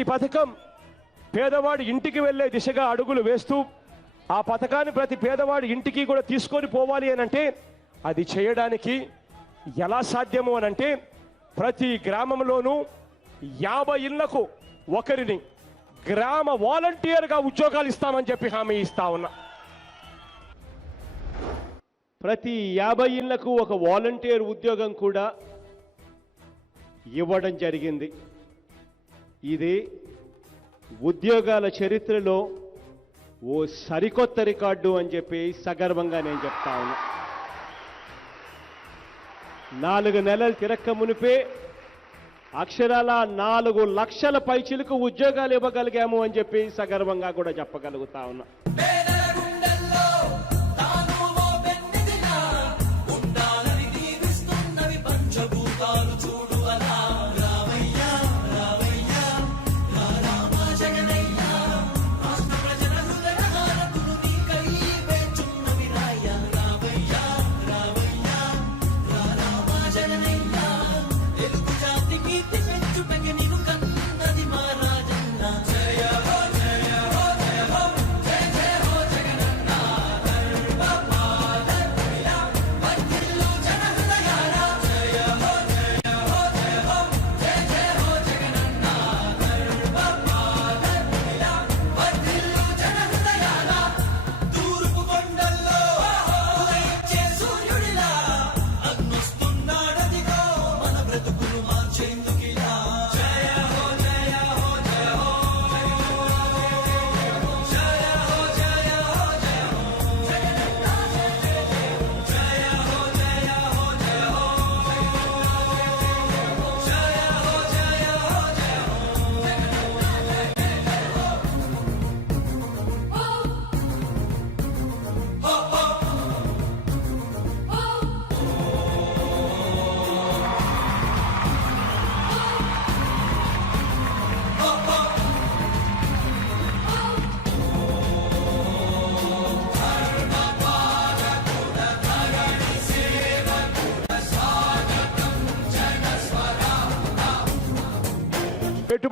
ప్రతి పథకం పేదవాడి ఇంటికి వెళ్ళే దిశగా అడుగులు వేస్తూ ఆ పథకాన్ని ప్రతి పేదవాడి ఇంటికి కూడా తీసుకొని పోవాలి అని అంటే అది చేయడానికి ఎలా సాధ్యము అని అంటే ప్రతి గ్రామంలోనూ యాభై ఇళ్ళకు ఒకరిని గ్రామ వాలంటీర్గా ఉద్యోగాలు ఇస్తామని చెప్పి హామీ ఇస్తా ఉన్నా. ప్రతి యాభై ఇళ్ళకు ఒక వాలంటీర్ ఉద్యోగం కూడా ఇవ్వడం జరిగింది. ఇది ఉద్యోగాల చరిత్రలో ఓ సరికొత్త రికార్డు అని చెప్పి సగర్వంగా నేను చెప్తా ఉన్నా. నాలుగు నెలలు తిరక్క మునిపే అక్షరాల నాలుగు లక్షల పైచిలకు ఉద్యోగాలు ఇవ్వగలిగాము అని చెప్పి సగర్వంగా కూడా చెప్పగలుగుతా ఉన్నా. You make it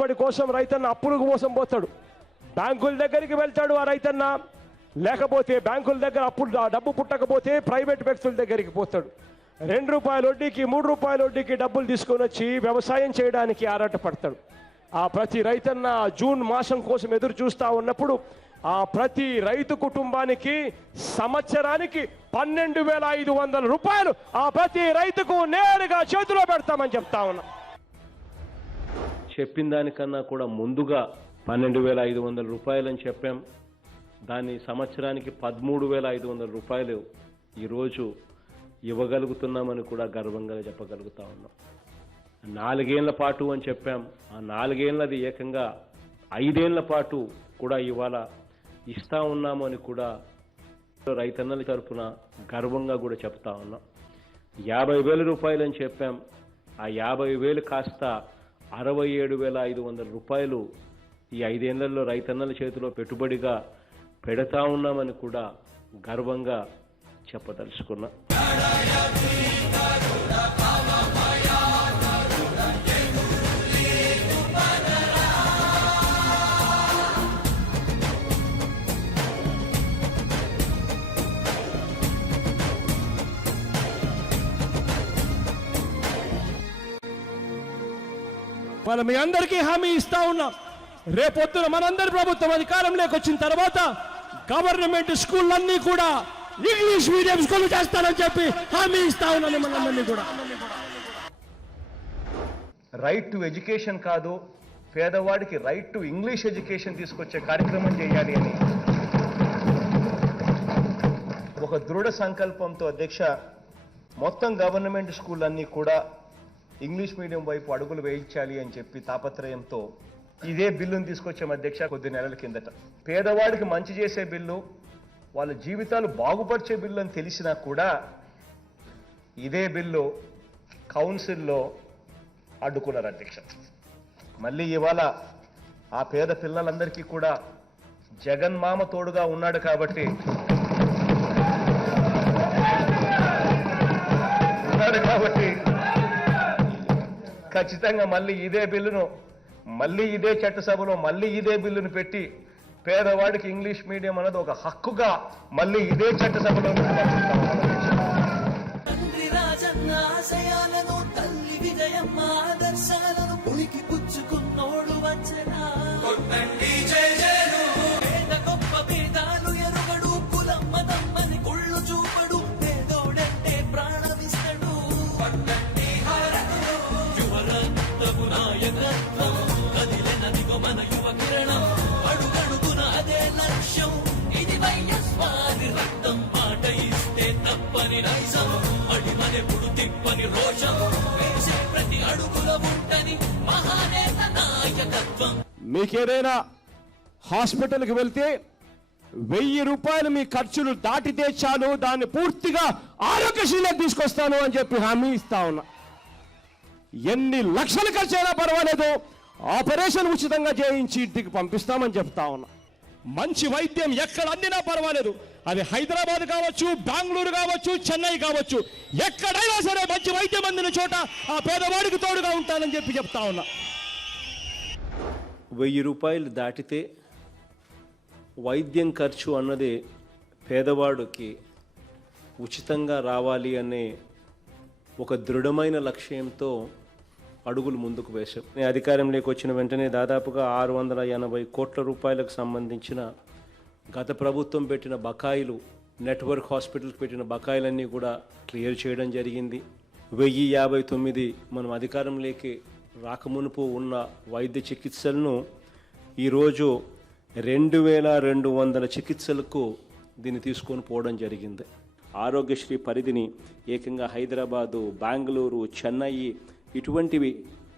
పెట్టుబడి కోసం రైతన్న అప్పుల కోసం పోతాడు. బ్యాంకుల దగ్గరికి వెళ్తాడు ఆ రైతన్న. లేకపోతే బ్యాంకుల దగ్గర అప్పుడు డబ్బు పుట్టకపోతే ప్రైవేట్ వ్యక్తుల దగ్గరికి పోతాడు. రెండు రూపాయల వడ్డీకి మూడు రూపాయల వడ్డీకి డబ్బులు తీసుకొని వచ్చి వ్యవసాయం చేయడానికి ఆరాట పడతాడు ఆ ప్రతి రైతన్న జూన్ మాసం కోసం ఎదురు చూస్తూ ఉన్నప్పుడు ఆ ప్రతి రైతు కుటుంబానికి సంవత్సరానికి పన్నెండు వేల ఐదు వందల రూపాయలు ఆ ప్రతి రైతుకు నేరుగా చేతిలో పెడతామని చెప్తా ఉన్నాం. చెప్పిన దానికన్నా కూడా ముందుగా పన్నెండు వేల ఐదు వందల రూపాయలని చెప్పాం. దాన్ని సంవత్సరానికి పదమూడు వేల ఐదు వందల రూపాయలు ఈరోజు ఇవ్వగలుగుతున్నామని కూడా గర్వంగా చెప్పగలుగుతా ఉన్నాం. నాలుగేళ్ళ పాటు అని చెప్పాం. ఆ నాలుగేళ్ళది ఏకంగా ఐదేళ్ళ పాటు కూడా ఇవాళ ఇస్తా ఉన్నామని కూడా రైతన్నల తరపున గర్వంగా కూడా చెప్తా ఉన్నాం. యాభై వేల రూపాయలు అని చెప్పాం. ఆ యాభై వేలు కాస్త అరవై ఏడు వేల ఐదు వందల రూపాయలు ఈ ఐదేళ్ళలో రైతన్నల చేతిలో పెట్టుబడిగా పెడతా ఉన్నామని కూడా గర్వంగా చెప్పదలుచుకున్నా. మనం మీ అందరికీ హామీ ఇస్తా ఉన్నాం. రేపొద్దున మనందరి ప్రభుత్వం అధికారంలోకి వచ్చిన తర్వాత గవర్నమెంట్ స్కూళ్ళన్నీ కూడా ఇంగ్లీష్ మీడియం స్కూల్ చేస్తానని చెప్పి హామీ ఇస్తా ఉన్నాను మనందరినీ కూడా. రైట్ టు ఎడ్యుకేషన్ కాదు పేదవాడికి రైట్ టు ఇంగ్లీష్ ఎడ్యుకేషన్ తీసుకొచ్చే కార్యక్రమం చేయాలి అని. ఒక దృఢ సంకల్పంతో అధ్యక్ష మొత్తం గవర్నమెంట్ స్కూళ్ళన్నీ కూడా ఇంగ్లీష్ మీడియం వైపు అడుగులు వేయించాలి అని చెప్పి తాపత్రయంతో ఇదే బిల్లును తీసుకొచ్చాం అధ్యక్ష కొద్ది నెలల కిందట. పేదవాడికి మంచి చేసే బిల్లు వాళ్ళ జీవితాలు బాగుపరిచే బిల్లు అని తెలిసినా కూడా ఇదే బిల్లు కౌన్సిల్లో అడ్డుకున్నారు అధ్యక్ష. మళ్ళీ ఇవాళ ఆ పేద పిల్లలందరికీ కూడా జగన్మామ తోడుగా ఉన్నాడు కాబట్టి ఖచ్చితంగా మళ్ళీ ఇదే బిల్లును మళ్ళీ ఇదే చట్టసభలో మళ్ళీ ఇదే బిల్లును పెట్టి పేదవాడికి ఇంగ్లీష్ మీడియం అన్నది ఒక హక్కుగా మళ్ళీ ఇదే చట్టసభలో తండ్రి రాజన్న ఆశయాలను తల్లి విజయమ్మ ఆదర్శాలను పులికి మీకు ఏదైనా హాస్పిటల్కి వెళ్తే వెయ్యి రూపాయలు మీ ఖర్చులు దాటితే చాలు దాన్ని పూర్తిగా ఆరోగ్యశీలకు తీసుకొస్తాను అని చెప్పి హామీ ఇస్తా ఉన్నా. ఎన్ని లక్షలు ఖర్చు అయినా పర్వాలేదు ఆపరేషన్ ఉచితంగా చేయించి ఇంటికి పంపిస్తామని చెప్తా ఉన్నా. మంచి వైద్యం ఎక్కడ అందినా పర్వాలేదు. అది హైదరాబాద్ కావచ్చు బెంగళూరు కావచ్చు చెన్నై కావచ్చు. ఎక్కడైనా సరే మంచి వైద్యం అందిన చోట ఆ పేదవాడికి తోడుగా ఉంటానని చెప్పి చెప్తా ఉన్నా. వెయ్యి రూపాయలు దాటితే వైద్యం ఖర్చు అన్నది పేదవాడికి ఉచితంగా రావాలి అనే ఒక దృఢమైన లక్ష్యంతో అడుగులు ముందుకు వేశాం. నేను అధికారంలోకి వచ్చిన వెంటనే దాదాపుగా ఆరు వందల ఎనభై కోట్ల రూపాయలకు సంబంధించిన గత ప్రభుత్వం పెట్టిన బకాయిలు నెట్వర్క్ హాస్పిటల్కి పెట్టిన బకాయిలన్నీ కూడా క్లియర్ చేయడం జరిగింది. వెయ్యి యాభై తొమ్మిది మనం అధికారంలోకి రాకమునుపు ఉన్న వైద్య చికిత్సలను ఈరోజు రెండు వేల రెండు వందల చికిత్సలకు దీన్ని తీసుకొని పోవడం జరిగింది. ఆరోగ్యశ్రీ పరిధిని ఏకంగా హైదరాబాదు బెంగళూరు చెన్నై ఇటువంటివి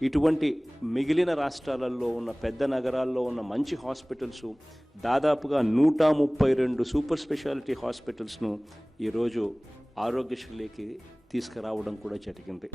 ఇటువంటి మిగిలిన రాష్ట్రాలలో ఉన్న పెద్ద నగరాల్లో ఉన్న మంచి హాస్పిటల్స్ దాదాపుగా నూట ముప్పై రెండు సూపర్ స్పెషాలిటీ హాస్పిటల్స్ను ఈరోజు ఆరోగ్యశ్రీలోకి తీసుకురావడం కూడా జరిగింది.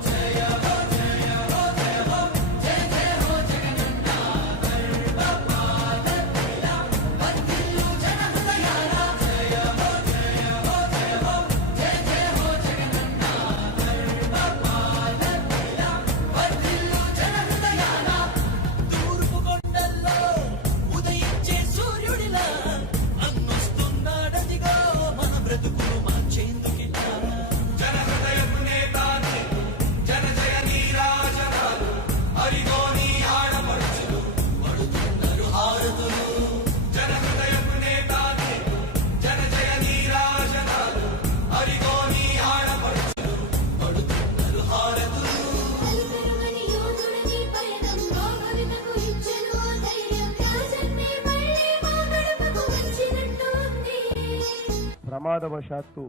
ప్రమాదవశాత్తు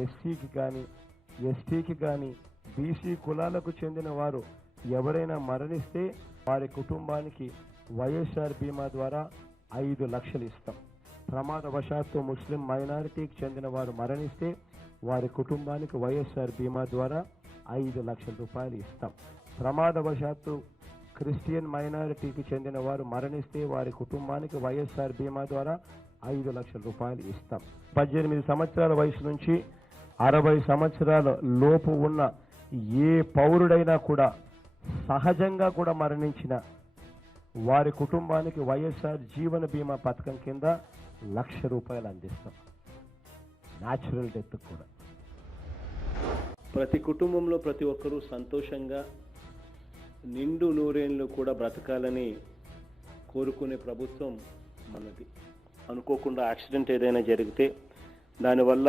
ఎస్సీకి కానీ ఎస్టీకి కానీ బీసీ కులాలకు చెందిన వారు ఎవరైనా మరణిస్తే వారి కుటుంబానికి వైఎస్ఆర్ బీమా ద్వారా ఐదు లక్షలు ఇస్తాం. ప్రమాదవశాత్తు ముస్లిం మైనారిటీకి చెందిన వారు మరణిస్తే వారి కుటుంబానికి వైఎస్ఆర్ బీమా ద్వారా ఐదు లక్షల రూపాయలు ఇస్తాం. ప్రమాదవశాత్తు క్రిస్టియన్ మైనారిటీకి చెందిన వారు మరణిస్తే వారి కుటుంబానికి వైఎస్ఆర్ బీమా ద్వారా ఐదు లక్షల రూపాయలు ఇస్తాం. పద్దెనిమిది సంవత్సరాల వయసు నుంచి అరవై సంవత్సరాల లోపు ఉన్న ఏ పౌరుడైనా కూడా సహజంగా కూడా మరణించిన వారి కుటుంబానికి వైఎస్ఆర్ జీవన బీమా పథకం కింద లక్ష రూపాయలు అందిస్తాం. న్యాచురల్ డెత్ కూడా. ప్రతి కుటుంబంలో ప్రతి ఒక్కరూ సంతోషంగా నిండు నూరేళ్ళు కూడా బ్రతకాలని కోరుకునే ప్రభుత్వం మనది. అనుకోకుండా యాక్సిడెంట్ ఏదైనా జరిగితే దానివల్ల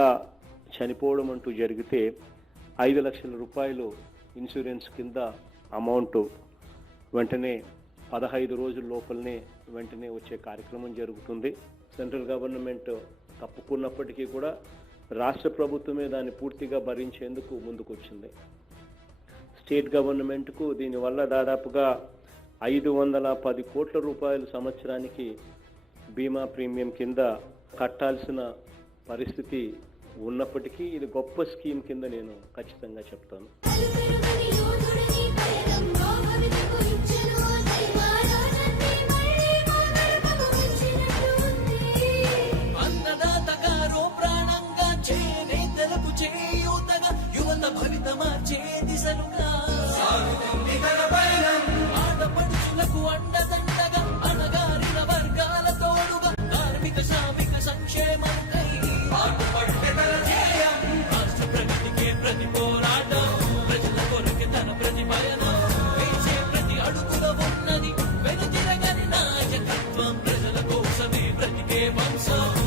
చనిపోవడం అంటూ జరిగితే ఐదు లక్షల రూపాయలు ఇన్సూరెన్స్ కింద అమౌంట్ వెంటనే పదహైదు రోజుల లోపలనే వెంటనే వచ్చే కార్యక్రమం జరుగుతుంది. సెంట్రల్ గవర్నమెంట్ తప్పుకున్నప్పటికీ కూడా రాష్ట్ర ప్రభుత్వమే దాన్ని పూర్తిగా భరించేందుకు ముందుకొచ్చింది. స్టేట్ గవర్నమెంట్కు దీనివల్ల దాదాపుగా ఐదు వందల పది కోట్ల రూపాయలు సంవత్సరానికి బీమా ప్రీమియం కింద కట్టాల్సిన పరిస్థితి ఉన్నప్పటికీ ఇది గొప్ప స్కీమ్ కింద నేను ఖచ్చితంగా చెప్తాను. once a